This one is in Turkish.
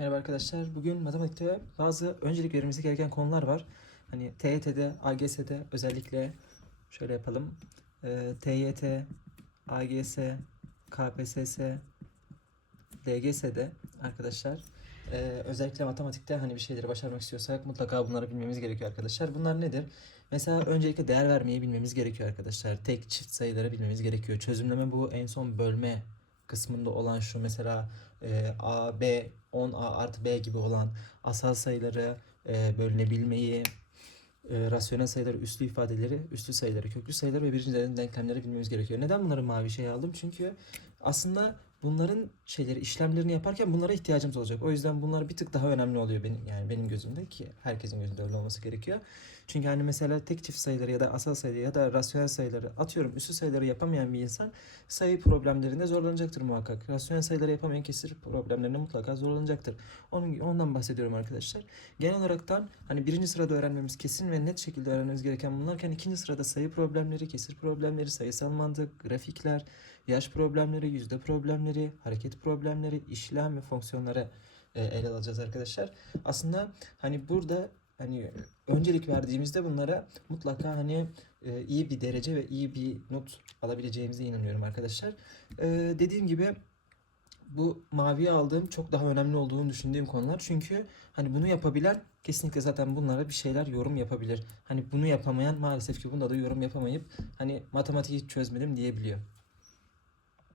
Merhaba arkadaşlar. Bugün matematikte bazı öncelik verilmesi gereken konular var. Hani TYT'de, AGS'de özellikle şöyle yapalım. Ee, TYT, AGS, KPSS, LGS'de arkadaşlar ee, özellikle matematikte hani bir şeyleri başarmak istiyorsak mutlaka bunları bilmemiz gerekiyor arkadaşlar. Bunlar nedir? Mesela öncelikle değer vermeyi bilmemiz gerekiyor arkadaşlar. Tek çift sayıları bilmemiz gerekiyor. Çözümleme bu en son bölme kısmında olan şu mesela e, A, B, 10A artı B gibi olan asal sayıları e, bölünebilmeyi, e, rasyonel sayıları, üslü ifadeleri, üslü sayıları, köklü sayıları ve birinci derece denklemleri bilmemiz gerekiyor. Neden bunları mavi şey aldım? Çünkü aslında bunların şeyleri, işlemlerini yaparken bunlara ihtiyacımız olacak. O yüzden bunlar bir tık daha önemli oluyor benim yani benim gözümde ki herkesin gözünde öyle olması gerekiyor. Çünkü hani mesela tek çift sayıları ya da asal sayıları ya da rasyonel sayıları atıyorum üslü sayıları yapamayan bir insan sayı problemlerinde zorlanacaktır muhakkak. Rasyonel sayıları yapamayan kesir problemlerinde mutlaka zorlanacaktır. Onun, ondan bahsediyorum arkadaşlar. Genel olaraktan hani birinci sırada öğrenmemiz kesin ve net şekilde öğrenmemiz gereken bunlarken ikinci sırada sayı problemleri, kesir problemleri, sayısal mantık, grafikler, yaş problemleri, yüzde problemleri, hareket problemleri, işlem ve fonksiyonları e, ele alacağız arkadaşlar. Aslında hani burada hani öncelik verdiğimizde bunlara mutlaka hani e, iyi bir derece ve iyi bir not alabileceğimize inanıyorum arkadaşlar. E, dediğim gibi bu maviye aldığım çok daha önemli olduğunu düşündüğüm konular. Çünkü hani bunu yapabilen kesinlikle zaten bunlara bir şeyler yorum yapabilir. Hani bunu yapamayan maalesef ki bunda da yorum yapamayıp hani matematiği çözmedim diyebiliyor.